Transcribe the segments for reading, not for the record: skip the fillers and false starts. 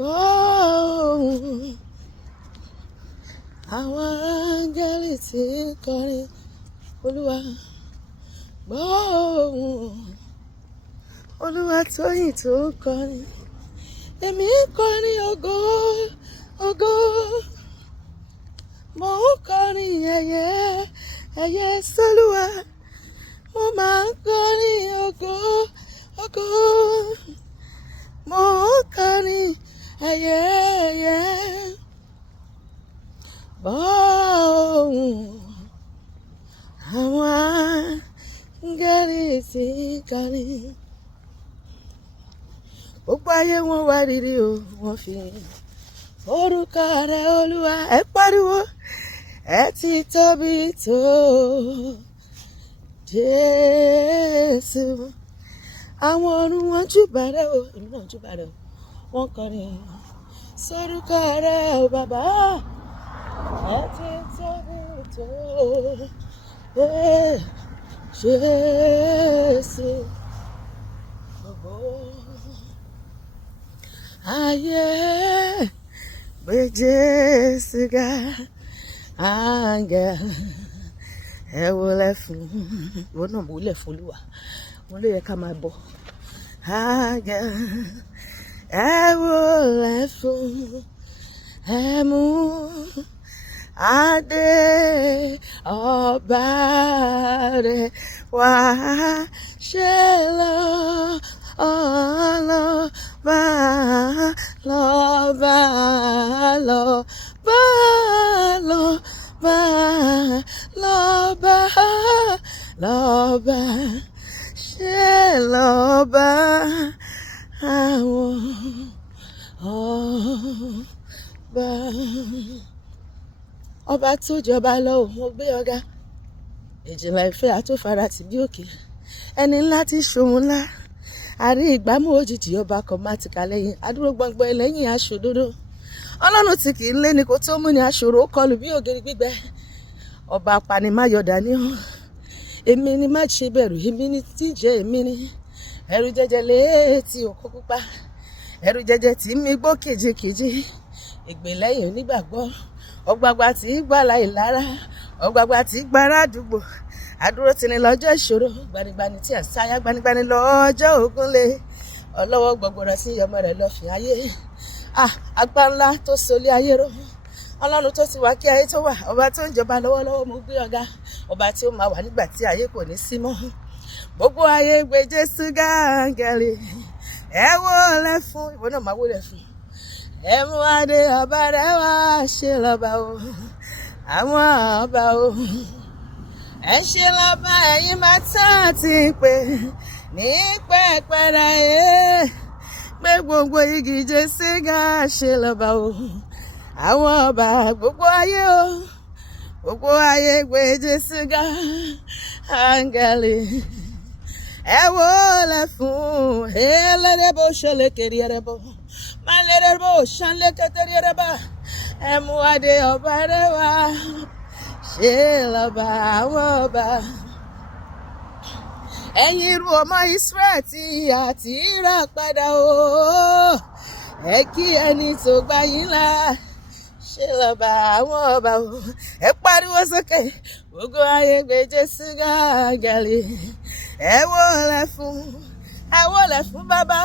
ohun àwọn angeli tí ń kọrin. Olúwa gbọ́ ohùn Olúwatóyìn tó ń kọrin. Èmi ń kọrin ògo ògo, mo ń kọrin ẹ̀yẹ ẹ̀yẹ sólúwa, mo máa ń kọrin ògo ògo, mo ń kọrin ẹ̀yẹ ẹ̀yẹ. Gbọ́ ohùn àwọn angeli tí ń kọrin. Gbogbo ayé wọn wá rírì o, wọ́n fi orúkọ rẹ̀ Olúwa. Ẹ pariwo, ẹ ti tóbi tó Jésù. Àwọn ọ̀run wọn júbà rẹ̀ o, èmi náà júbà rẹ̀ o. Wọ́n kọrin sórúkọ rẹ̀ o bàbá. Ẹ ti tóbi tó Jésù. Gbogbo ayé gbé Jésù ga. Áńgẹ́lì ẹ wólẹ̀ fún, ìwọ náà wólẹ̀ fún Olúwa, wọn ló yẹ ká máa bọ̀. Áńgẹ́lì ẹ wólẹ̀ fún, ẹ mú adé ọba rẹ̀ wá ṣe lọ. Lọ́ba lọ́ba lọ́ba lọ́ba lọ́ba lọ́ba ṣe lọ́ba àwọn ọba. Ọba tó jọba lọ, mo gbé ọ̀gá. Ìjìnlẹ̀ ìfẹ́ àtòfarasí bí òkè, ẹni ńlá tí ṣòun ńlá. Àrí ìgbámú òjijì ọba kan má ti kà lẹ́yìn, adúró gbọngbọn ẹlẹ́yìn aṣòdodo. Ọlọ́run tí kì í lé ni kò tó mú ni aṣòro kọlù bí ògiri gbígbẹ. Ọba apanimáyọ̀dá ni ọ́. Èmi ni má ṣe bẹ̀rù, èmi ni tí jẹ́ èmi ni. Ẹ̀rù jẹjẹ létí òkú pupa, ẹ̀rù jẹjẹ tí mi gbó kejìkejì. Ègbè lẹ́yìn onígbàgbọ́, ọ̀gbàgbà tí gbàlà ìlara, ọ̀gbàgbà tí gbàrà àdúgbò. Adúró tini lọ́jọ́ ìṣòro, gbanigbani tí à ń sáyà, gbanigbani lọ́jọ́ ògúnlé. Ọlọ́wọ́ gbọgbọrọ sí ọmọ rẹ̀ lọ́fìn ayé. Agbá ńlá tó solé ayé ró. Ọlọ́run tó ti wà kí ayé tó wà, ọba tó ń jọba lọ́wọ́lọ́wọ́, mo gbé ọ̀gá. Ọba tí ó máa wà nígbà tí ayé kò ní sí mọ́. Gbogbo ayé gbé Jésù ga. Áńgẹ́lì ẹ wólẹ̀ fún, ìwọ náà máa wólẹ̀ fún. Ẹ mú adé ọba rẹ̀ wá ṣe lọ́ba o, àwọn ọba o. Ẹ ṣe lọ́ba ẹ̀yin máa tán ti pè ní pẹ́pẹ́rẹ́ ẹ̀. Pé gbogbo igi Jésù ga ṣe lọ́ba o, àwọn ọba gbogbo ayé o. Gbogbo ayé gbé Jésù ga. Áńgẹ́lì ẹ wólẹ̀ fún, ẹlẹ́dẹ̀bọ̀ ṣẹlẹ̀ kiri ẹ̀rẹ̀bọ̀, máa lẹ́dẹ̀bọ̀ ṣẹlẹ̀ kẹtẹ́rì ẹ̀rẹ̀bọ̀. Ẹ mú adé ọba rẹ̀ wá ṣe lọ́ba àwọn ọba. Ẹ̀yin irú ọmọ Ísírẹ́lì tí àti rà padà o, ẹ kí ẹni tó gbà yín là ṣe lọ́ba àwọn ọba o. Ẹ pariwo sókè, gbogbo ayé gbé Jésù ga. Áńgẹ́lì ẹ wólẹ̀ fún bàbá.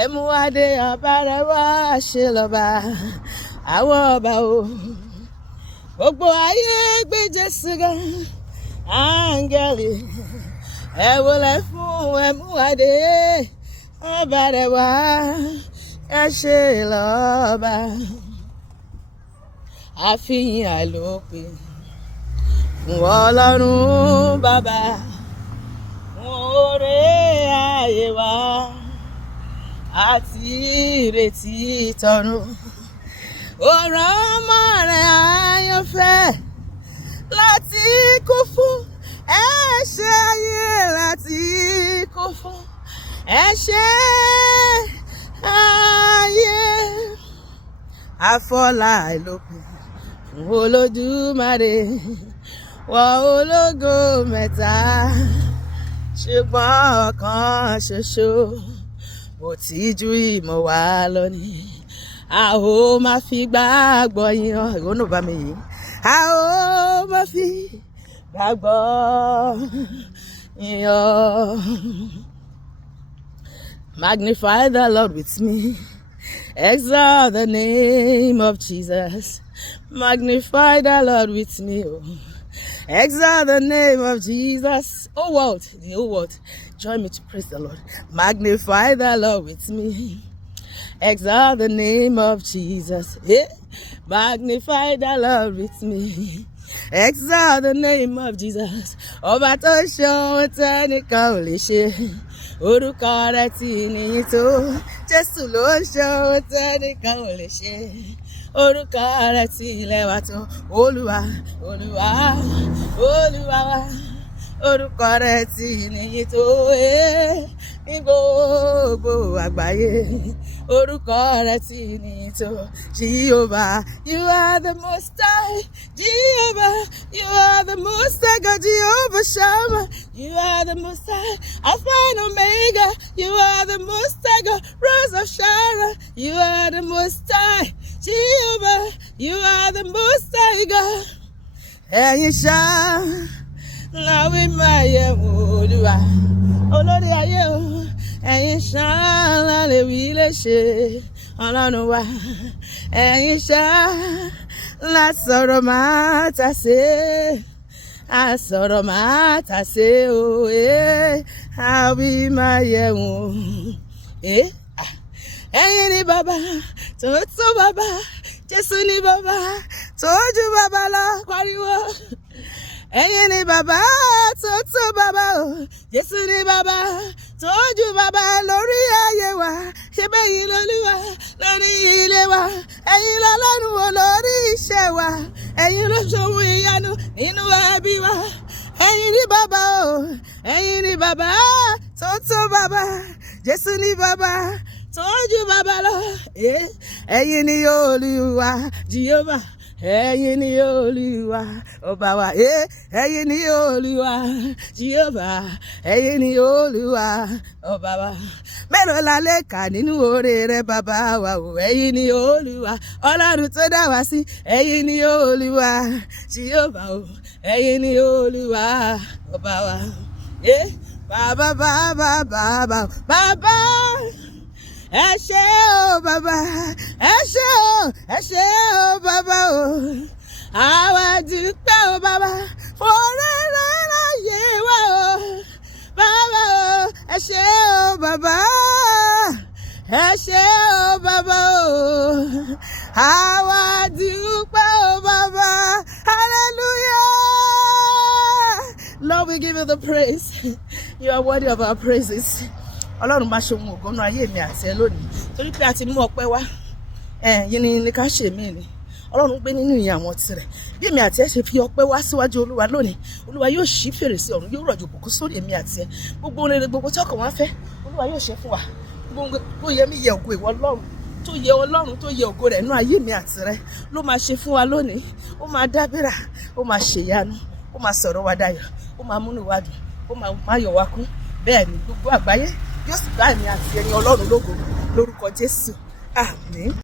Ẹ mú adé ọba rẹ̀ wá ṣe lọ́ba àwọn ọba o. Gbogbo ayé gbé Jésù ga. Áńgẹ́lì ẹ wólẹ̀ fún, ẹ mú adé ọba rẹ̀ wá ẹ ṣe lọ́ba. Àfihàn àlòpin fún Ọlọ́run bàbá, fún oore ayé wa àti ìrètí tọ̀run. Ó rán ọmọ rẹ̀ àyànfẹ́ láti kú fún ẹ̀ṣẹ̀ ayé, láti kú fún ẹ̀ṣẹ̀ ayé. Àfọlá àìlópin fún Olódùmarè, wọ ológo mẹ́ta, ṣùgbọ́n ọ̀kan ṣoṣo. Mo ti ju ìmọ̀ wa lọ ní a ó máa fi gbàgbọ́ yìn. Ìwọ náà bá mi yìn. A ó máa fi gbàgbọ́ yìn. Magnify the Lord with me. Exalt the name of Jesus. Magnify the Lord with me. Oh. Exalt the name of Jesus. Oh world, the whole world, join me to praise the Lord. Magnify the Lord with me. Exalt the name of Jesus. Yeah. Magnify the Lord with me. Exalt the name of Jesus. Ọba tó ṣe ohun tẹ́nìkan ò lè ṣe. Orúkọ rẹ̀ tí níyìn tó. Jésù ló ń ṣe ohun tẹ́nìkan ò lè ṣe. Orúkọ rẹ̀ tí lẹ́wà tó. Olúwa, Olúwa, Olúwa wa. Orúkọ rẹ̀ tí níyìn tó. Ní gbogbo àgbáyé. Orúkọ rẹ̀ tí níyìn tó. Jehovah, you are the most high. Jehovah, you are the most high God. Jehovah Shammah, you are the most high. Alpha and Omega, you are the most high God. Rose of Sharon, you are the most high. Jehovah, you are the most high God. Ẹ̀yin ṣá láwí máa yẹ wò Olúwa. Olórí ayé o, ẹ̀yin ṣá lálẹ́ wí lè ṣe Ọlọ́run wa. Ẹ̀yin ṣá lásọ̀rọ̀ máa tà sé. Àsọ̀rọ̀ máa tà sé o. Àwí máa yẹ wò. Ẹ̀yin ni bàbá tó tó bàbá. Jésù ni bàbá tó ju bàbá lọ. Pariwo. Ẹ̀yin ni bàbá tó tó bàbá o. Jésù ni bàbá tó ju bàbá lórí ayé wa. Ṣé bẹ́yìn lolúwa lórí ilé wa. Ẹ̀yin lọ́lọ́run wo lórí iṣẹ́ wa. Ẹ̀yin ló ṣohun ìyanu nínú ẹbí wa. Ẹ̀yin ni bàbá o. Ẹ̀yin ni bàbá tó tó bàbá. Jésù ni bàbá tó ju bàbá lọ. Ẹ̀yin ni Olúwa Jehovah. Ẹ̀yin ni Olúwa ọba wa. Ẹ̀yin ni Olúwa Jehovah. Ẹ̀yin ni Olúwa ọba wa. Mélòó la lè kà nínú oore rẹ bàbá wa o. Ẹ̀yin ni Olúwa Ọlọ́run tó dá wa sí. Ẹ̀yin ni Olúwa Jehovah o. Ẹ̀yin ni Olúwa ọba wa. Bàbá bàbá bàbá bàbá. Ẹ ṣé o bàbá, ẹ ṣé o, ẹ ṣé o bàbá o. Àwa dúpẹ́ o bàbá, fòrèrè láyé wa o. Bàbá o, ẹ ṣé o bàbá, ẹ ṣé o bàbá o. Àwa dúpẹ́ o bàbá, hallelujah. Lord, we give you the praise. You are worthy of our praises. Ọlọ́run máa ṣe ohun ògùn ayé mi àti ẹ lónìí torí pé a ti mú ọpẹ́ wá yín ní ká ṣe mí ni Ọlọ́run gbé nínú ìyìn àwọn tirẹ̀ bí èmi àti ẹ ṣe fi ọpẹ́ wá síwájú Olúwa lónìí Olúwa yóò ṣí fèrèsé ọ̀run yóò rọ̀jò bùkún sórí èmi àti ẹ gbogbo rere gbogbo tí ọkàn wa fẹ́ Olúwa yóò ṣe fún wa gbogbo tó yẹ mí yẹ ògo ìwọ Ọlọ́run tó yẹ ògo rẹ̀ nínú ayé mi àti rẹ ló máa ṣe fún wa lónìí ó máa dábìrà ó máa ṣèyanu ó máa sọ̀rọ̀ wa dayọ̀ ó máa múnú wa dùn ó máa yọ̀ wá kún bẹ́ẹ̀ ni gbogbo àgbáyé yóò sì bá èmi àti ẹni Ọlọ́run lógo lórúkọ Jésù àmín.